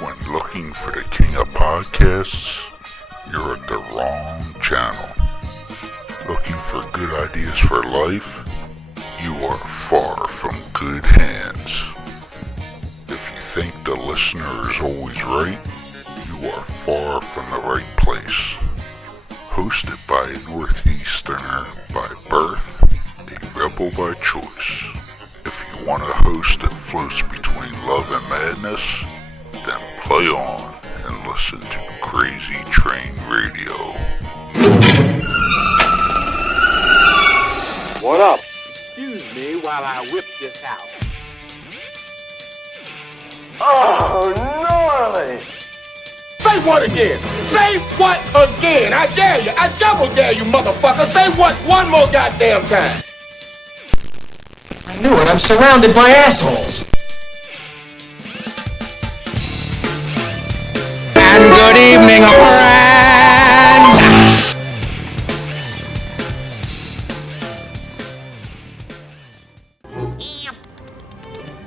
When looking for the king of podcasts, you're at the wrong channel. Looking for good ideas for life? You are far from good hands. If you think the listener is always right, you are far from the right place. Hosted by a Northeasterner by birth, a rebel by choice. If you want a host that floats between love and madness, then play on and listen to Crazy Train Radio. What up? Excuse me while I whip this out. Oh, gnarly! Say what again? Say what again? I dare you. I double dare you, motherfucker. Say what one more goddamn time. I knew it. I'm surrounded by assholes. And good evening, friends!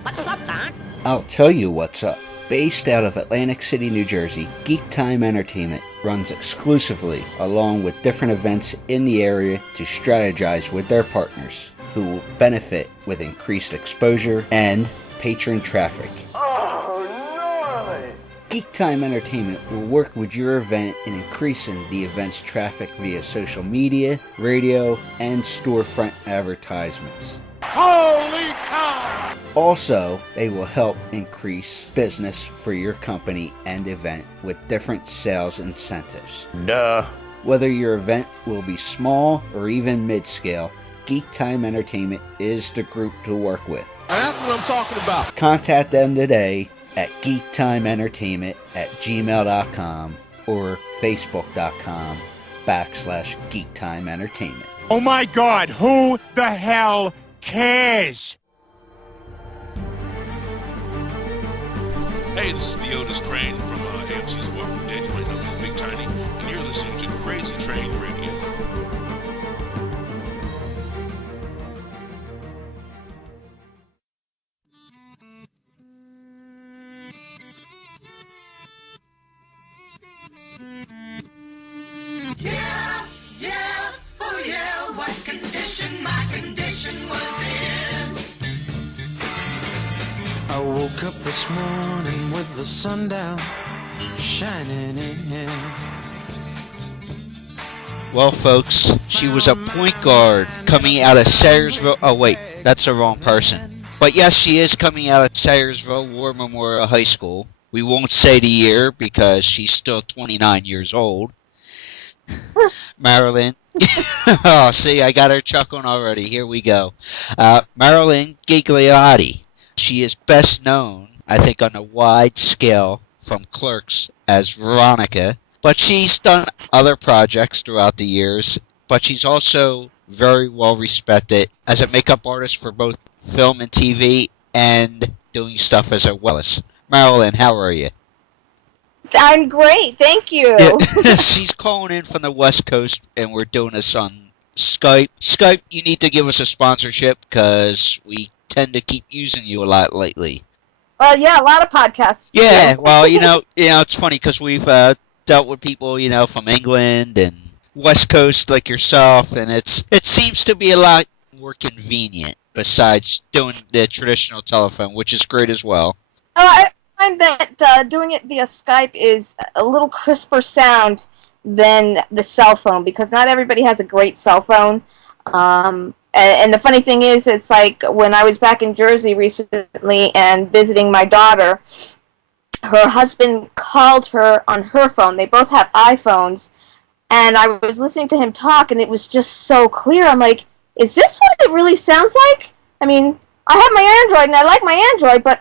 What's up, Doc? I'll tell you what's up. Based out of Atlantic City, New Jersey, Geek Time Entertainment runs exclusively along with different events in the area to strategize with their partners who will benefit with increased exposure and patron traffic. Oh, gnarly! Geek Time Entertainment will work with your event in increasing the event's traffic via social media, radio, and storefront advertisements. Holy cow! Also, they will help increase business for your company and event with different sales incentives. Duh. Whether your event will be small or even mid-scale, Geek Time Entertainment is the group to work with. That's what I'm talking about. Contact them today at geektimeentertainment@gmail.com or facebook.com/geektimeentertainment. Oh my God, who the hell cares? Hey, this is the Otis Crane from AMC's Walking Dead. You might know me as Big Tiny, and you're listening to Crazy Train Radio. Yeah, oh yeah, what condition my condition was in. I woke up this morning with the sun down, shining in. Well, folks, she was a point guard coming out of Sayersville. Oh, wait, that's the wrong person. But yes, she is coming out of Sayersville War Memorial High School. We won't say the year because she's still 29 years old. Marilyn. Oh, see, I got her chuckling already. Here we go. Marilyn Ghigliotti. She is best known, I think, on a wide scale from Clerks as Veronica. But she's done other projects throughout the years. But she's also very well respected as a makeup artist for both film and TV and doing stuff as well as. Marilyn, how are you? I'm great, thank you. Yeah. She's calling in from the West Coast, and we're doing this on Skype. Skype, you need to give us a sponsorship because we tend to keep using you a lot lately. Well, yeah, a lot of podcasts. Yeah, well, it's funny because we've dealt with people, from England and West Coast like yourself, and it seems to be a lot more convenient besides doing the traditional telephone, which is great as well. Oh, I find that doing it via Skype is a little crisper sound than the cell phone because not everybody has a great cell phone. And the funny thing is, it's like when I was back in Jersey recently and visiting my daughter, her husband called her on her phone. They both have iPhones. And I was listening to him talk, and it was just so clear. I'm like, is this what it really sounds like? I mean, I have my Android, and I like my Android, but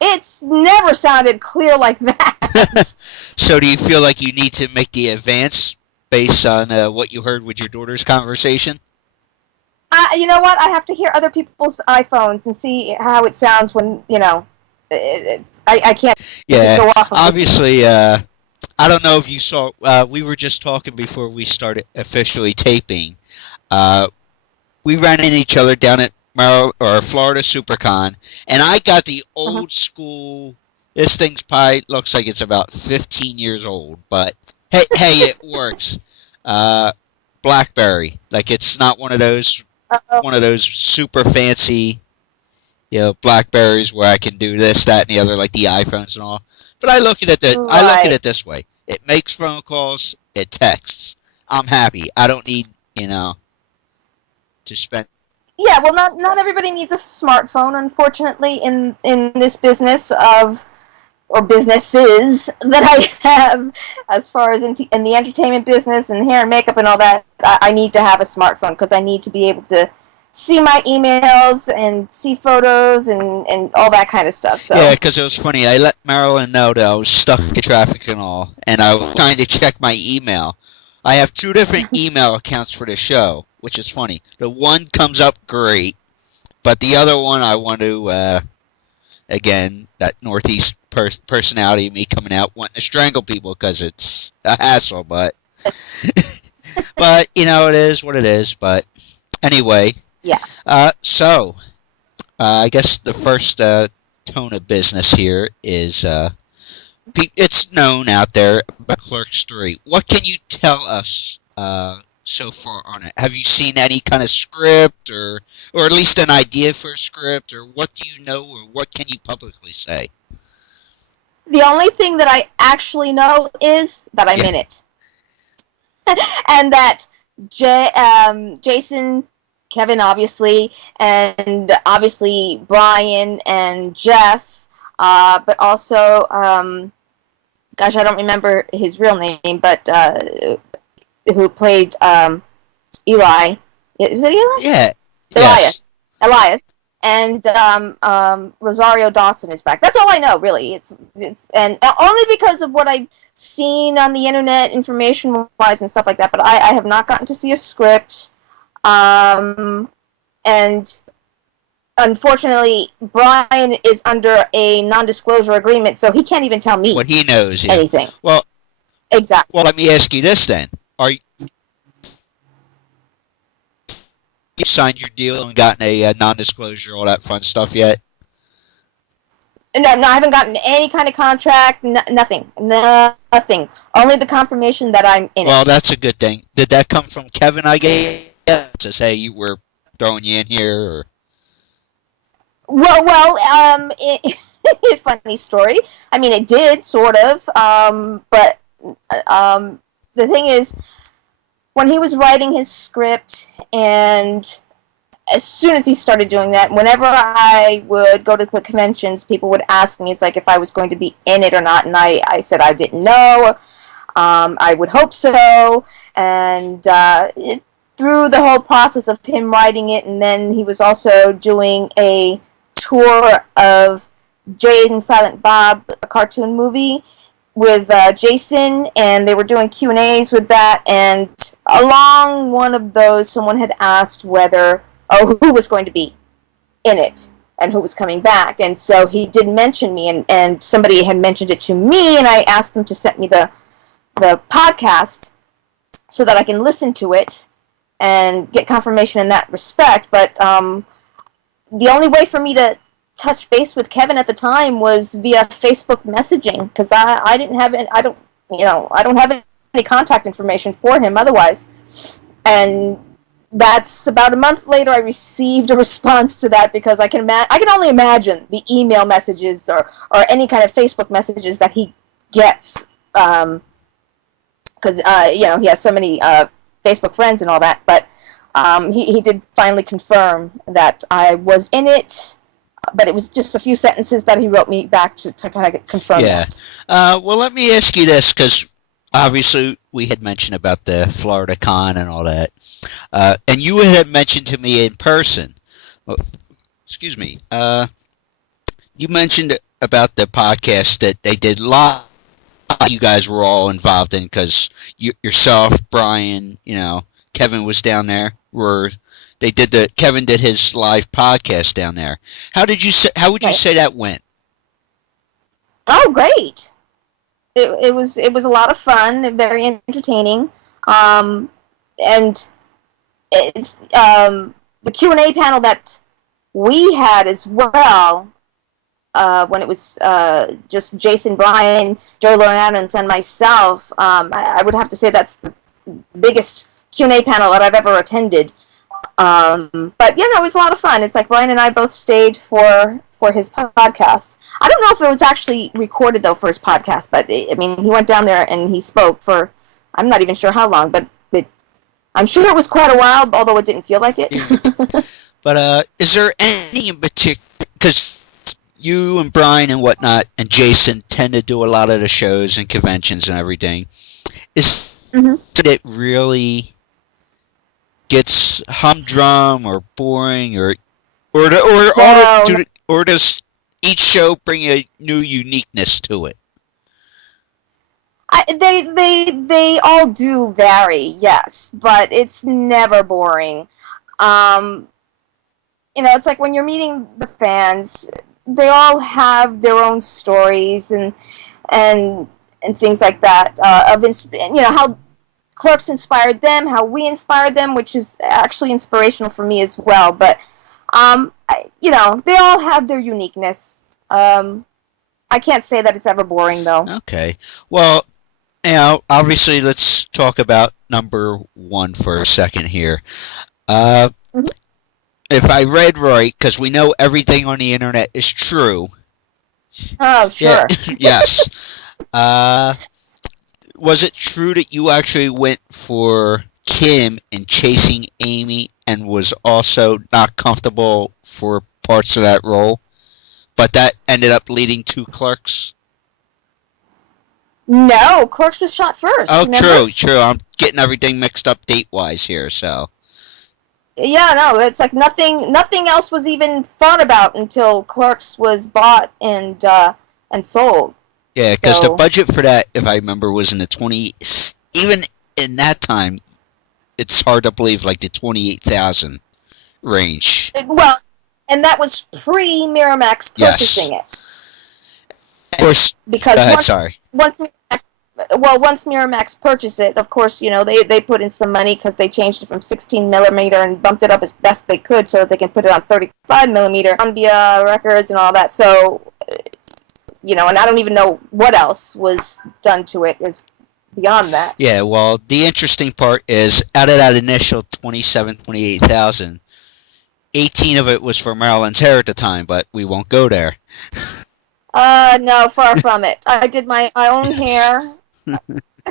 it's never sounded clear like that. So do you feel like you need to make the advance based on what you heard with your daughter's conversation? You know what? I have to hear other people's iPhones and see how it sounds when, I can't just go off of obviously, I don't know if you saw, we were just talking before we started officially taping. We ran into each other down at Florida SuperCon, and I got the old school This thing's probably looks like it's about 15 years old, but hey, it works. BlackBerry, like it's not one of those super fancy, Blackberries where I can do this, that, and the other, like the iPhones and all. But I look at it this way: it makes phone calls, it texts. I'm happy. I don't need, to spend. Yeah, well, not everybody needs a smartphone, unfortunately, in this business or businesses that I have, as far as in the entertainment business and hair and makeup and all that. I need to have a smartphone because I need to be able to see my emails and see photos and all that kind of stuff. So. Yeah, because it was funny. I let Marilyn know that I was stuck in traffic and all, and I was trying to check my email. I have 2 different email accounts for the show, which is funny. The one comes up great, but the other one I want to, again, that Northeast personality of me coming out wanting to strangle people because it's a hassle, but but it is what it is. But anyway, yeah. So I guess the first tone of business here is it's known out there about Clerks 3. What can you tell us so far on it? Have you seen any kind of script or at least an idea for a script, or what do you know, or what can you publicly say? The only thing that I actually know is that I'm in it. And that Jason, Kevin, obviously, and obviously Brian and Jeff, but also, gosh, I don't remember his real name, but who played Eli. Is it Eli? Yeah. Elias. And Rosario Dawson is back. That's all I know, really. It's and only because of what I've seen on the internet, information-wise and stuff like that. But I have not gotten to see a script. And unfortunately, Brian is under a non-disclosure agreement, so he can't even tell me what he knows. Anything. Well, exactly. Well, let me ask you this then: you signed your deal and gotten a non-disclosure, all that fun stuff yet? No, I haven't gotten any kind of contract, nothing. Only the confirmation that I'm in it. Well, that's a good thing. Did that come from Kevin, I guess? To say you were throwing you in here? Or? Well, funny story. I mean, it did, sort of, but the thing is, when he was writing his script, and as soon as he started doing that, whenever I would go to the conventions, people would ask me, it's like if I was going to be in it or not, and I said I didn't know. I would hope so, and through the whole process of him writing it, and then he was also doing a tour of Jade and Silent Bob, a cartoon movie, with Jason, and they were doing Q&As with that, and along one of those, someone had asked who was going to be in it, and who was coming back, and so he did mention me, and somebody had mentioned it to me, and I asked them to send me the podcast so that I can listen to it and get confirmation in that respect, but the only way for me to touch base with Kevin at the time was via Facebook messaging, because I didn't have I don't have any contact information for him otherwise, and that's about a month later I received a response to that, because I can only imagine the email messages or any kind of Facebook messages that he gets, because he has so many Facebook friends and all that, but he did finally confirm that I was in it. But it was just a few sentences that he wrote me back to kind of confirm that. Well, let me ask you this, because obviously we had mentioned about the Florida Con and all that. And you had mentioned to me in person, excuse me, you mentioned about the podcast that they did live. You guys were all involved in, because yourself, Brian, Kevin was down there, Kevin did his live podcast down there. How would you say that went? Oh, great! It was a lot of fun and very entertaining. And it's the Q&A panel that we had as well. when it was just Jason, Brian, Joey Lauren Adams, and myself, I would have to say that's the biggest Q&A panel that I've ever attended. But it was a lot of fun. It's like Brian and I both stayed for his podcast. I don't know if it was actually recorded though for his podcast, but he went down there and he spoke for, I'm not even sure how long, but I'm sure it was quite a while, although it didn't feel like it. But is there anything in particular, because you and Brian and whatnot and Jason tend to do a lot of the shows and conventions and everything, is it really gets humdrum or boring or does each show bring a new uniqueness to it? They all do vary, yes, but it's never boring. It's like when you're meeting the fans, they all have their own stories and things like that of how Clerks inspired them, how we inspired them, which is actually inspirational for me as well. But they all have their uniqueness. I can't say that it's ever boring, though. Okay. Well, obviously, let's talk about number one for a second here. If I read right, because we know everything on the internet is true. Oh, sure. Yeah, yes. Was it true that you actually went for Kim in Chasing Amy and was also not comfortable for parts of that role, but that ended up leading to Clerks? No, Clerks was shot first. Oh, remember? True. I'm getting everything mixed up date-wise here, so. Yeah, no, it's like nothing else was even thought about until Clerks was bought and sold. Yeah, because the budget for that, if I remember, was in the 20. Even in that time, it's hard to believe, like the 28,000 range. Well, and that was pre-Miramax purchasing it. Of course. Because once Miramax purchased it, of course, they put in some money because they changed it from 16 millimeter and bumped it up as best they could so that they can put it on 35 millimeter, Columbia Records and all that. So. And I don't even know what else was done to it is beyond that. Yeah, well, the interesting part is out of that initial 28,000, 18 of it was for Marilyn's hair at the time, but we won't go there. No, far from it. I did my own hair,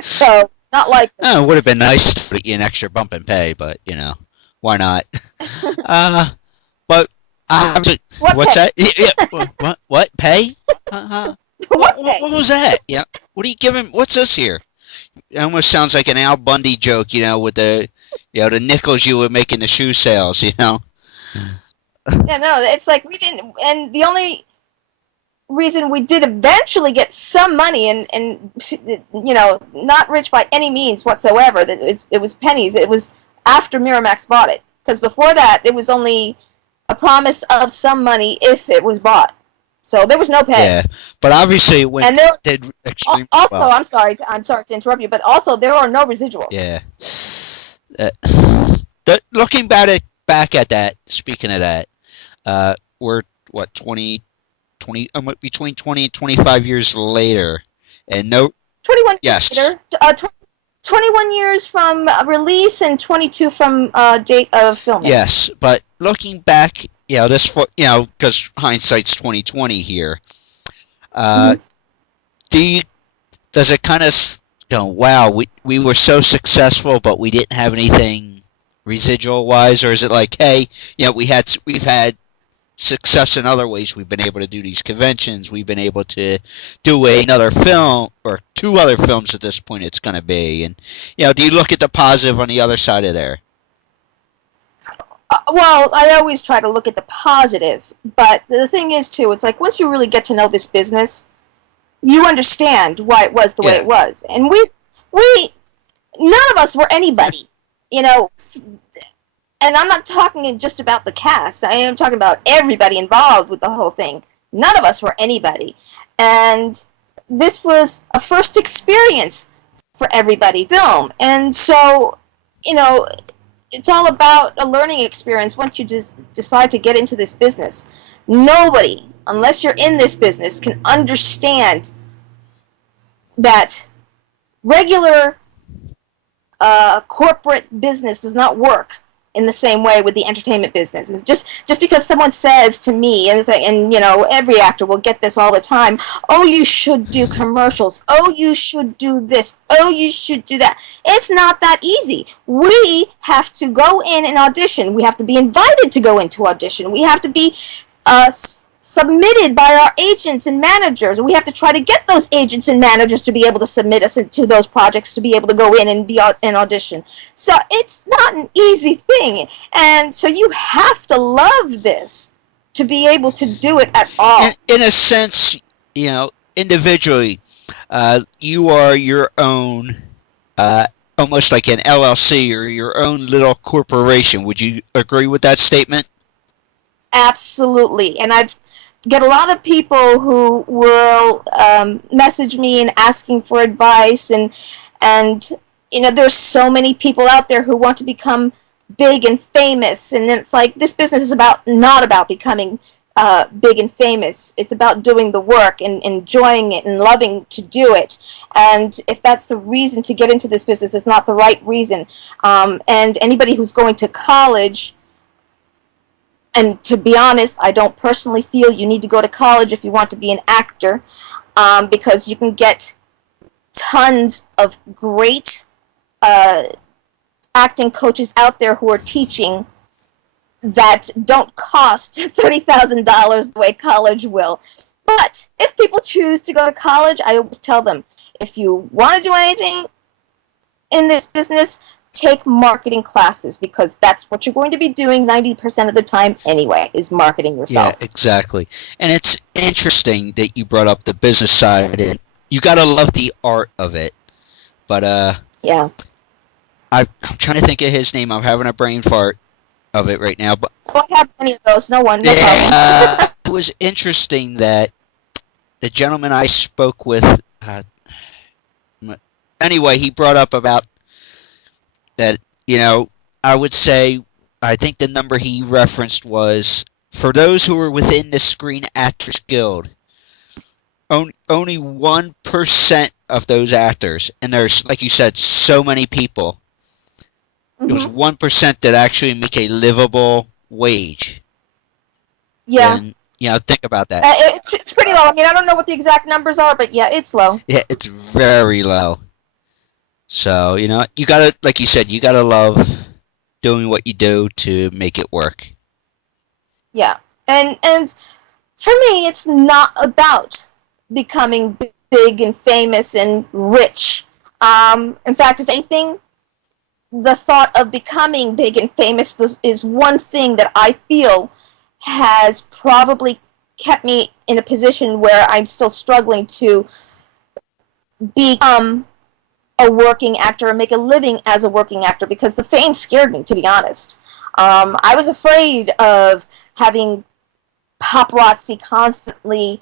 so not like this. It would have been nice to get you an extra bump in pay, but, why not? But... what's pay? that? What pay? What was that? Yeah. What are you giving? What's this here? It almost sounds like an Al Bundy joke, with the nickels you would make in the shoe sales, Yeah, no, it's like we didn't, and the only reason we did eventually get some money, and not rich by any means whatsoever. That it was pennies. It was after Miramax bought it, because before that it was only a promise of some money if it was bought. So there was no pay. Yeah, but obviously it did extremely also, well. I'm sorry to interrupt you, but also there are no residuals. Yeah. Looking back at that, speaking of that, we're, 20, between 20 and 25 years later, and 21 yes. years later. 21 years from release and 22 from filming. Yes, but looking back, because hindsight's 20/20 here. Does it kind of go, wow, we were so successful, but we didn't have anything residual wise, or is it like, hey, we've had success in other ways. We've been able to do these conventions. We've been able to do another film or two other films at this point it's going to be. And, do you look at the positive on the other side of there? Well, I always try to look at the positive. But the thing is, too, it's like once you really get to know this business, you understand why it was the way it was. And we none of us were anybody, And I'm not talking just about the cast. I am talking about everybody involved with the whole thing. None of us were anybody. And this was a first experience for everybody, film. And so, it's all about a learning experience once you just decide to get into this business. Nobody, unless you're in this business, can understand that regular corporate business does not work in the same way with the entertainment business. It's just because someone says to me, and you know, every actor will get this all the time, oh, you should do commercials, oh, you should do this, oh, you should do that. It's not that easy. We have to go in and audition. We have to be invited to go into audition. We have to be submitted by our agents and managers. We have to try to get those agents and managers to be able to submit us to those projects to be able to go in and be an audition. So it's not an easy thing. And so you have to love this to be able to do it at all. In a sense, you know, individually, you are your own, almost like an LLC or your own little corporation. Would you agree with that statement? Absolutely. And I've get a lot of people who will message me and asking for advice, and you know, there's so many people out there who want to become big and famous, and it's like this business is not about becoming big and famous. It's about doing the work and enjoying it and loving to do it. And if that's the reason to get into this business, it's not the right reason. And anybody who's going to college, and to be honest, I don't personally feel you need to go to college if you want to be an actor, because you can get tons of great acting coaches out there who are teaching that don't cost $30,000 the way college will. But if people choose to go to college, I always tell them, if you want to do anything in this business, take marketing classes, because that's what you're going to be doing 90% of the time anyway, is marketing yourself. Yeah, exactly. And it's interesting that you brought up the business side, and you got to love the art of it. But yeah, I'm trying to think of his name. I'm having a brain fart of it right now. But I have any of those. No one. No problem. It was interesting that the gentleman I spoke with, anyway, he brought up about that, you know, I would say, I think the number he referenced was, for those who are within the Screen Actors Guild, only 1% of those actors, and there's, like you said, so many people, it was 1% that actually make a livable wage. Yeah. And, you know, think about that. It's pretty low. I mean, I don't know what the exact numbers are, but yeah, it's low. Yeah, it's very low. So, you know, you gotta, like you said, you gotta love doing what you do to make it work. Yeah, and for me, it's not about becoming big and famous and rich. In fact, if anything, the thought of becoming big and famous is one thing that I feel has probably kept me in a position where I'm still struggling to become a working actor and make a living as a working actor, because the fame scared me, to be honest. I was afraid of having paparazzi constantly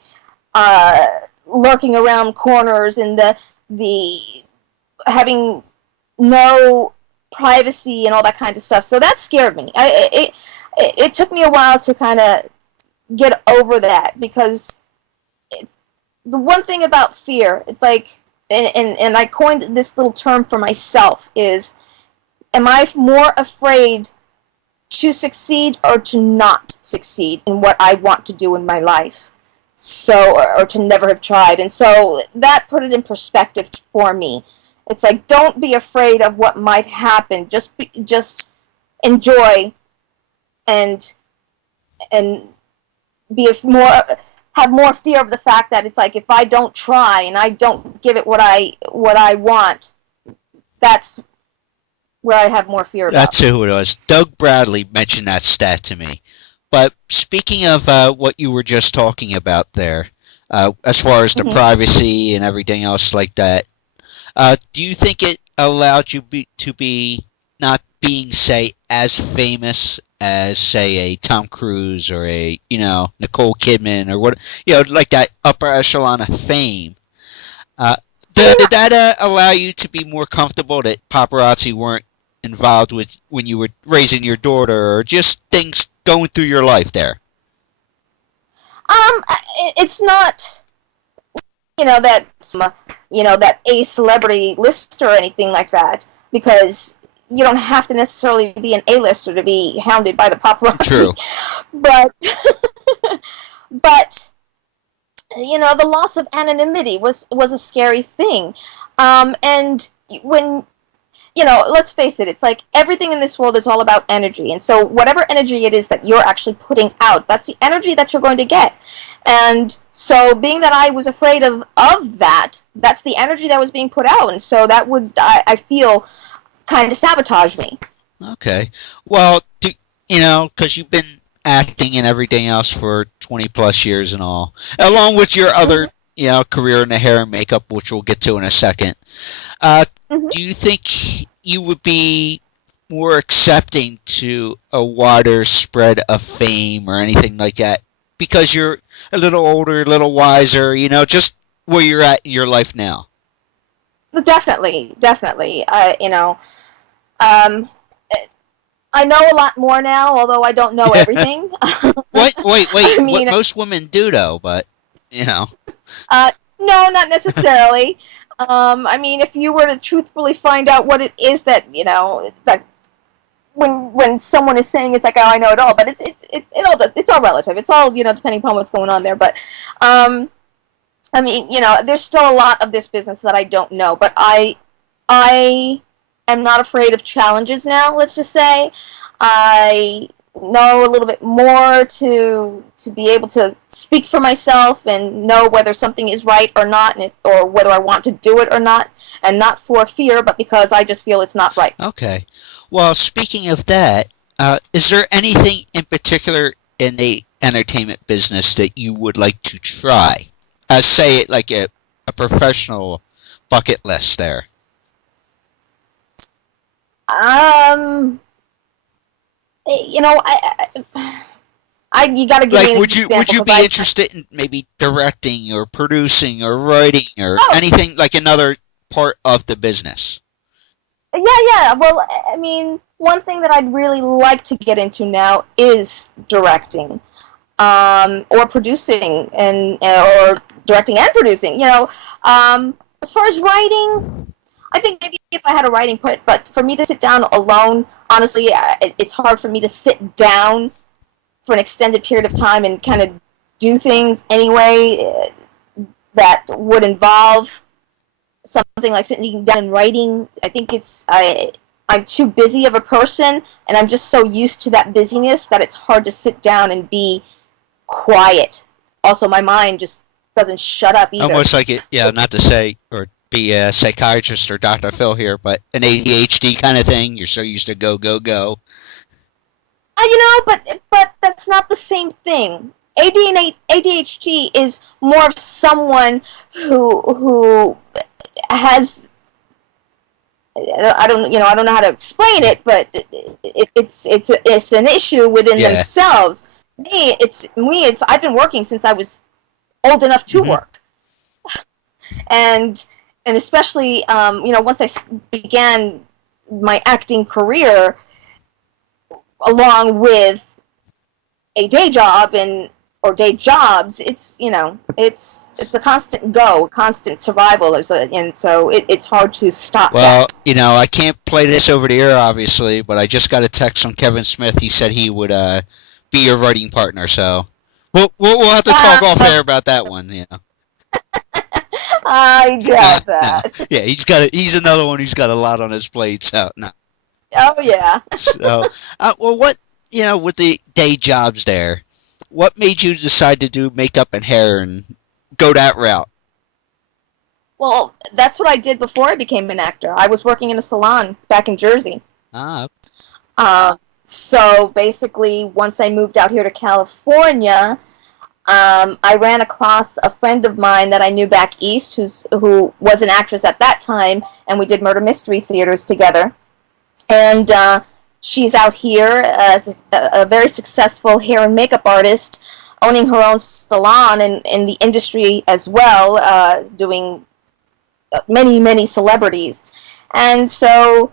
lurking around corners, and the having no privacy and all that kind of stuff. So that scared me. It took me a while to kind of get over that, because the one thing about fear, it's like, and I coined this little term for myself, is, am I more afraid to succeed or to not succeed in what I want to do in my life? So, or to never have tried. And so that put it in perspective for me. It's like, don't be afraid of what might happen. Just enjoy and be have more fear of the fact that it's like, if I don't try and I don't give it what I want, that's where I have more fear about. That's who it was. Doug Bradley mentioned that stat to me. But speaking of what you were just talking about there, as far as the privacy and everything else like that, do you think it allowed you to be not being, say, as famous as, say, a Tom Cruise or a, you know, Nicole Kidman or what, you know, like that upper echelon of fame? Did that allow you to be more comfortable that paparazzi weren't involved with when you were raising your daughter, or just things going through your life there? It's not, that a celebrity list or anything like that, because you don't have to necessarily be an A-lister to be hounded by the paparazzi. True. But, but the loss of anonymity was a scary thing. And when, let's face it, it's like everything in this world is all about energy. And so whatever energy it is that you're actually putting out, that's the energy that you're going to get. And so being that I was afraid of that, that's the energy that was being put out. And so that would, I feel, kind of sabotage me. Okay. Well, because you've been acting and everything else for 20 plus years and all, along with your other career in the hair and makeup, which we'll get to in a second. Do you think you would be more accepting to a wider spread of fame or anything like that because you're a little older, a little wiser, just where you're at in your life now? Definitely. I know a lot more now, although I don't know everything. Wait. I mean, what most women do, though, but, No, not necessarily. I mean, if you were to truthfully find out what it is that, that when someone is saying it's like, oh, I know it all, but it's all relative. It's all, depending upon what's going on there. But, I mean, there's still a lot of this business that I don't know, but I am not afraid of challenges now, let's just say. I know a little bit more to be able to speak for myself and know whether something is right or not, or whether I want to do it or not, and not for fear, but because I just feel it's not right. Okay. Well, speaking of that, is there anything in particular in the entertainment business that you would like to try? Say it like a professional bucket list there. You gotta give me an example. Would you be interested in maybe directing or producing or writing or anything like another part of the business? Yeah. Well, I mean, one thing that I'd really like to get into now is directing, or producing, or directing and producing. As far as writing, I think maybe if I had a writing but for me to sit down alone, honestly, it's hard for me to sit down for an extended period of time and kind of do things anyway that would involve something like sitting down and writing. I think I'm too busy of a person, and I'm just so used to that busyness that it's hard to sit down and be quiet. Also, my mind just doesn't shut up either. Almost like it, not to say or be a psychiatrist or Dr. Phil here, but an ADHD kind of thing. You're so used to go. But that's not the same thing. ADHD is more of someone who has, I don't know how to explain it, but it's an issue within themselves. I've been working since I was old enough to work, and especially once I began my acting career, along with a day job or day jobs, it's a constant constant survival, and so it's hard to stop. Well, I can't play this over the air, obviously, but I just got a text from Kevin Smith. He said he would be your writing partner, so we'll have to talk off air about that one. I doubt that. No. Yeah, he's another one who's got a lot on his plate, so no. Oh yeah. So, well, what with the day jobs there, what made you decide to do makeup and hair and go that route? Well, that's what I did before I became an actor. I was working in a salon back in Jersey. So basically, once I moved out here to California, I ran across a friend of mine that I knew back east who was an actress at that time, and we did murder mystery theaters together. And she's out here as a very successful hair and makeup artist, owning her own salon in the industry as well, doing many, many celebrities. And so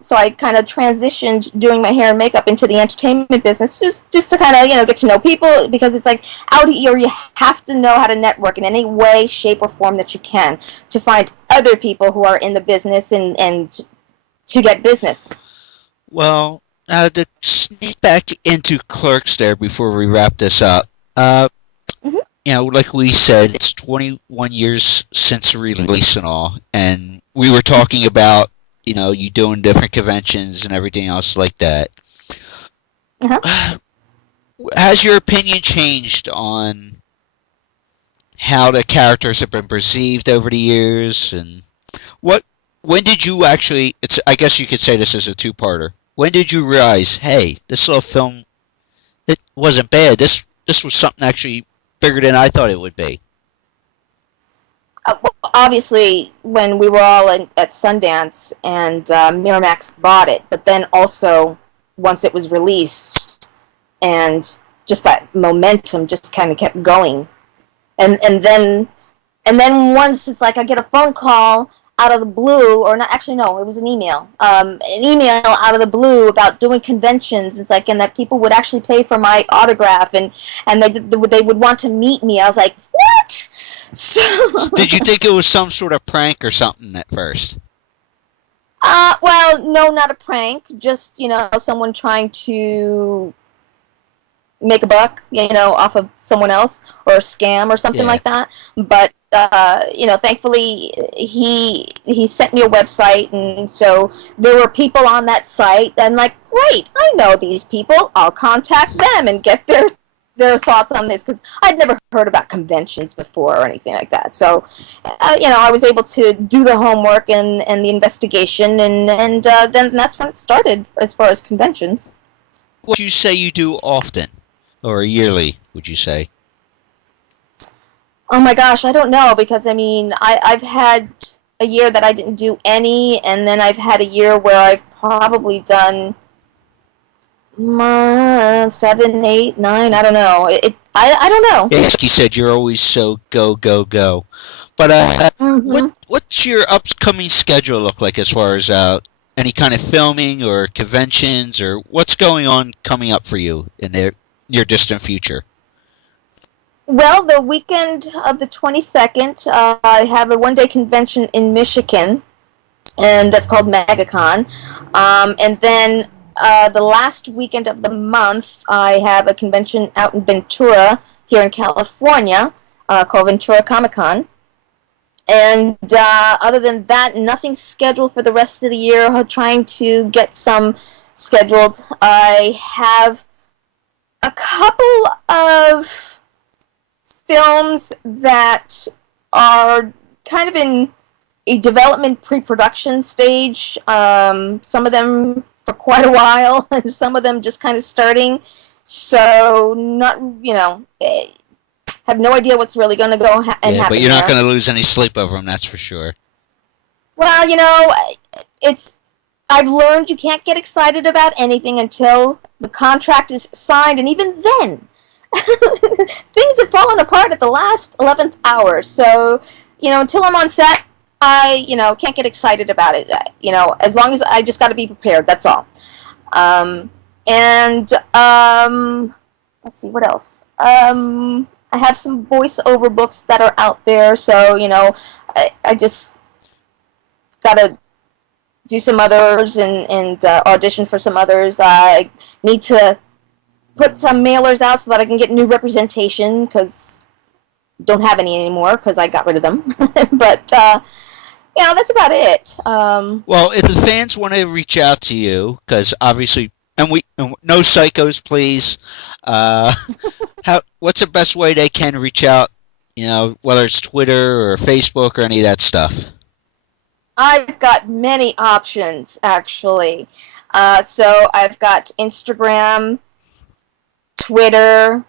so I kind of transitioned doing my hair and makeup into the entertainment business, just to kind of get to know people, because it's like out here you have to know how to network in any way, shape, or form that you can to find other people who are in the business and to get business. Well, to sneak back into Clerks there before we wrap this up, like we said, it's 21 years since release and all, and we were talking about, you doing different conventions and everything else like that. Has your opinion changed on how the characters have been perceived over the years, and when did you actually, I guess you could say this is a two-parter. When did you realize, hey, this little film, it wasn't bad. This was something actually bigger than I thought it would be? Well, obviously, when we were all at Sundance and Miramax bought it, but then also once it was released, and just that momentum just kind of kept going, and then once it's like I get a phone call out of the blue, or not, actually no, it was an email out of the blue about doing conventions. It's like, and that people would actually pay for my autograph, and they would want to meet me. I was like, what? So did you think it was some sort of prank or something at first? Well, no, not a prank. Just someone trying to make a buck, off of someone else, or a scam or something like that. But thankfully he sent me a website, and so there were people on that site. I'm like, great, I know these people. I'll contact them and get their thoughts on this, because I'd never heard about conventions before or anything like that. So, I was able to do the homework and the investigation, and then that's when it started as far as conventions. What would you say you do often, or yearly, would you say? Oh my gosh, I don't know, because I've had a year that I didn't do any, and then I've had a year where I've probably done 7, 8, 9. I don't know. I don't know. Yeah, like you said, you're always so go. But what's your upcoming schedule look like as far as any kind of filming or conventions, or what's going on coming up for you in your distant future? Well, the weekend of the 22nd, I have a one-day convention in Michigan, and that's called MegaCon. And then the last weekend of the month, I have a convention out in Ventura, here in California, called Ventura Comic-Con. And other than that, nothing scheduled for the rest of the year. I'm trying to get some scheduled. I have a couple of films that are kind of in a development pre-production stage. Some of them for quite a while, and some of them just kind of starting. So not, have no idea what's really going to go and happen. But you're not going to lose any sleep over them, that's for sure. Well, I've learned you can't get excited about anything until the contract is signed, and even then, things have fallen apart at the last 11th hour. So, until I'm on set, I, can't get excited about it. As long as I just got to be prepared, that's all. Let's see, what else? I have some voiceover books that are out there, so, I just got to do some others and audition for some others. I need to put some mailers out so that I can get new representation, because don't have any anymore because I got rid of them. But, that's about it. Well, if the fans want to reach out to you, because obviously, and no psychos, please. What's the best way they can reach out? Whether it's Twitter or Facebook or any of that stuff. I've got many options, actually. So I've got Instagram, Twitter,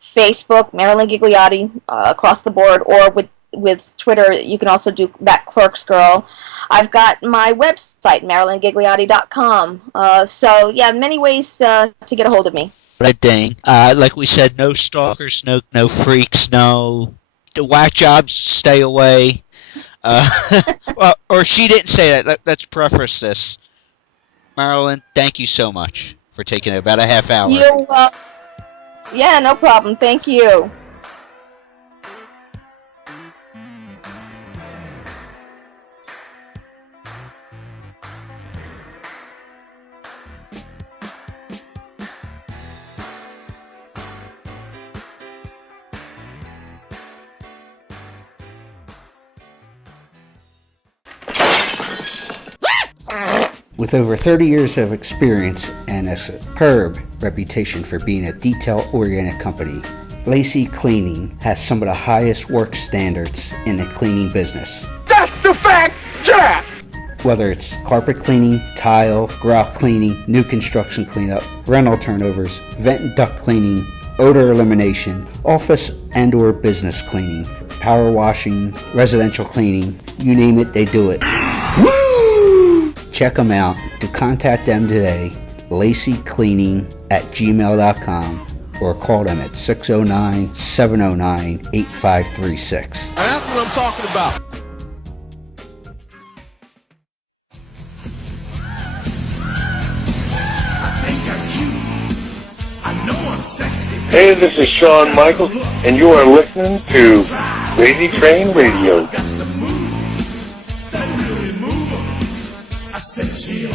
Facebook, Marilyn Ghigliotti, across the board, or with Twitter, you can also do that Clerks Girl. I've got my website, MarilynGhigliotti.com. So, yeah, many ways to get a hold of me. Right, dang. Like we said, no stalkers, no freaks, no whack jobs, stay away. Well, or she didn't say that. Let's preface this. Marilyn, thank you so much for taking about a half hour. Yeah, no problem. Thank you. With over 30 years of experience and a superb reputation for being a detail-oriented company, Lacey Cleaning has some of the highest work standards in the cleaning business. That's the fact, yeah! Whether it's carpet cleaning, tile, grout cleaning, new construction cleanup, rental turnovers, vent and duct cleaning, odor elimination, office and or business cleaning, power washing, residential cleaning, you name it, they do it. Check them out. To contact them today, laceycleaning@gmail.com or call them at 609-709-8536. That's what I'm talking about. Hey, this is Shawn Michaels, and you are listening to Crazy Train Radio. I said, chill.